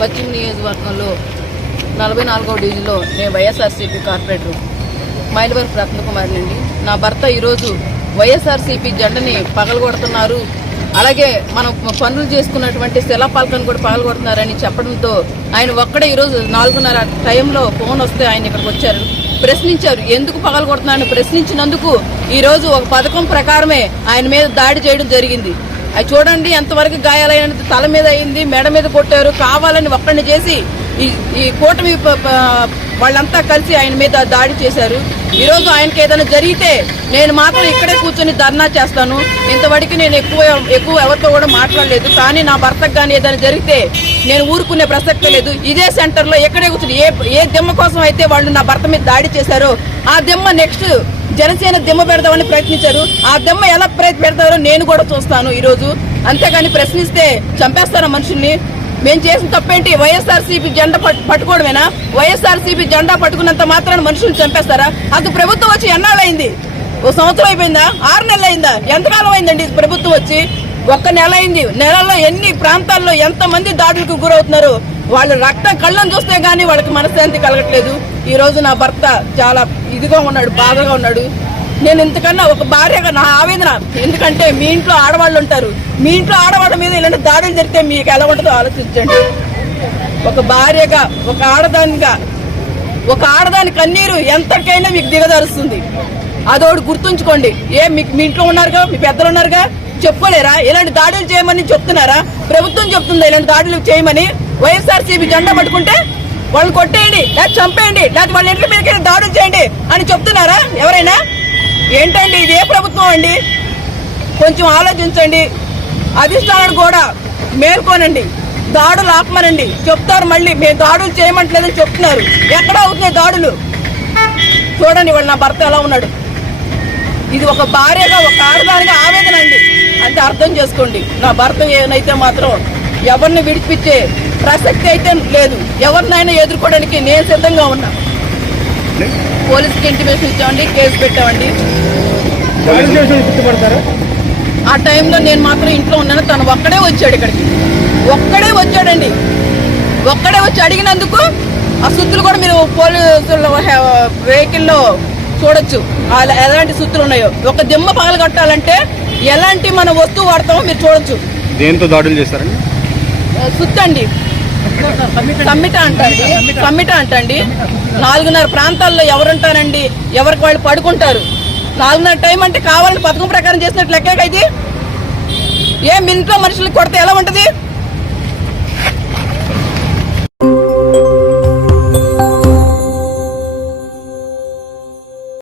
పశ్చిమ నియోజకవర్గంలో 44వ డివిజన్లో నేను వైఎస్ఆర్సీపీ కార్పొరేటర్ మైలవరపు రత్నకుమారినండి. నా భర్త ఈరోజు వైఎస్ఆర్సీపీ జెండాని పగలగొడుతున్నారు, అలాగే మనం పనులు చేసుకున్నటువంటి శిలాపాలకను కూడా పగలగొడుతున్నారని చెప్పడంతో ఆయన ఒక్కడే ఈరోజు 4:30 టైంలో ఫోన్ వస్తే ఆయన ఇక్కడికి వచ్చారు, ప్రశ్నించారు. ఎందుకు పగలగొడుతున్నారని ప్రశ్నించినందుకు ఈరోజు ఒక పథకం ప్రకారమే ఆయన మీద దాడి చేయడం జరిగింది. అది చూడండి ఎంతవరకు గాయాలైనది, తల మీద అయింది, మెడ మీద కొట్టారు, కావాలని ఒక్కడిని చేసి ఈ కూటమి వాళ్ళంతా కలిసి ఆయన మీద దాడి చేశారు. ఈరోజు ఆయనకి ఏదైనా జరిగితే నేను మాత్రం ఇక్కడే కూర్చొని ధర్నా చేస్తాను. ఇంతవరకు నేను ఎక్కువ ఎవరితో కూడా మాట్లాడలేదు. కానీ నా భర్తకు కానీ ఏదైనా జరిగితే నేను ఊరుకునే ప్రసక్తే లేదు. ఇదే సెంటర్లో ఎక్కడే కూర్చొని ఏ దిమ్మ కోసం అయితే వాళ్ళు నా భర్త మీద దాడి చేశారో ఆ దిమ్మ నెక్స్ట్ జనసేన దిమ్మ పెడదామని ప్రయత్నించారు. ఆ దిమ్మ ఎలా పెడతారో నేను కూడా చూస్తాను ఈరోజు. అంతేగాని ప్రశ్నిస్తే చంపేస్తారా మనుషుల్ని? మేము చేసిన తప్పేంటి? వైఎస్ఆర్సీపీ జెండా పట్టుకోవడమేనా? వైఎస్ఆర్సీపీ జెండా పట్టుకున్నంత మాత్రాన్ని మనుషులు చంపేస్తారా? అది ప్రభుత్వం వచ్చి ఎన్నాళ్ళైంది? 1 సంవత్సరం అయిపోయిందా? 6 నెలలు అయిందా? ఎంతకాలం అయిందండి ప్రభుత్వం వచ్చి? 1 నెల అయింది. నెలలో ఎన్ని ప్రాంతాల్లో ఎంతమంది దాడులకు గురవుతున్నారు? వాళ్ళు రక్తం కళ్ళను చూస్తే గానీ వాళ్ళకి మనశ్శాంతి కలగట్లేదు. ఈ రోజు నా భర్త చాలా ఇదిగా ఉన్నాడు, బాధగా ఉన్నాడు. నేను ఇంతకన్నా ఒక భార్యగా నా ఆవేదన. ఎందుకంటే మీ ఇంట్లో ఆడవాళ్ళు ఉంటారు, మీ ఇంట్లో ఆడవాళ్ళ మీద ఇలాంటి దాడులు జరిగితే మీకు ఎలా ఉంటుందో ఆలోచించండి. ఒక భార్యగా, ఒక ఆడదానిగా, ఒక ఆడదాని కన్నీరు ఎంతకైనా మీకు దిగదారుస్తుంది. అదోడు గుర్తుంచుకోండి. మీ ఇంట్లో ఉన్నారుగా, మీ పెద్దలు ఉన్నారుగా, చెప్పుకోలేరా? ఇలాంటి దాడులు చేయమని చెప్తున్నారా? ప్రభుత్వం చెప్తుందా ఇలాంటి దాడులు చేయమని? వైఎస్ఆర్సీపీ జెండా పట్టుకుంటే వాళ్ళని కొట్టేయండి, లేదా చంపేయండి, లేదా వాళ్ళ ఇంట్లో మీద దాడులు చేయండి అని చెప్తున్నారా ఎవరైనా? ఏంటండి ఇది? ఏ ప్రభుత్వం అండి? కొంచెం ఆలోచించండి. అధిష్టానాన్ని కూడా మేల్కోనండి, దాడులు ఆపమనండి. చెప్తారు మళ్ళీ మేము దాడులు చేయమంటలేదని చెప్తున్నారు. ఎక్కడ అవుతున్నాయి దాడులు? చూడండి వాళ్ళు నా భర్త ఎలా ఉన్నాడు. ఇది ఒక భార్యగా, ఒక ఆడదానిగా ఆవేదన అండి. అంటే అర్థం చేసుకోండి. నా భర్త ఏనైతే మాత్రం ఎవరిని విడిపించే ప్రసక్తి అయితే లేదు. ఎవరినైనా ఎదుర్కోవడానికి నేను సిద్ధంగా ఉన్నా. పోలీసుకి ఇంటిమేషన్ ఇచ్చామండి, కేసు పెట్టామండి. ఆ టైంలో నేను మాత్రం ఇంట్లో ఉన్నాను. తను ఒక్కడే వచ్చాడు, ఇక్కడికి ఒక్కడే వచ్చాడండి. ఒక్కడే వచ్చి అడిగినందుకు ఆ సుత్తులు కూడా మీరు పోలీసుల వెహికల్లో చూడొచ్చు ఎలాంటి సుత్తులు ఉన్నాయో. ఒక దిమ్మ పగలగొట్టాలంటే ఎలాంటి మన వస్తువు వాడతామో మీరు చూడొచ్చు. దేంతో దాడులు చేస్తారండి? సుత్తండి, కమ్మిట అంటండి. 4:30 ప్రాంతాల్లో ఎవరుంటారండి? ఎవరికి వాళ్ళు పడుకుంటారు. 4:30 టైం అంటే కావాలని పథకం ప్రకారం చేసినట్లు లెక్క. అయితే ఏ ఇంట్లో మనుషులకు కొడితే ఎలా ఉంటది?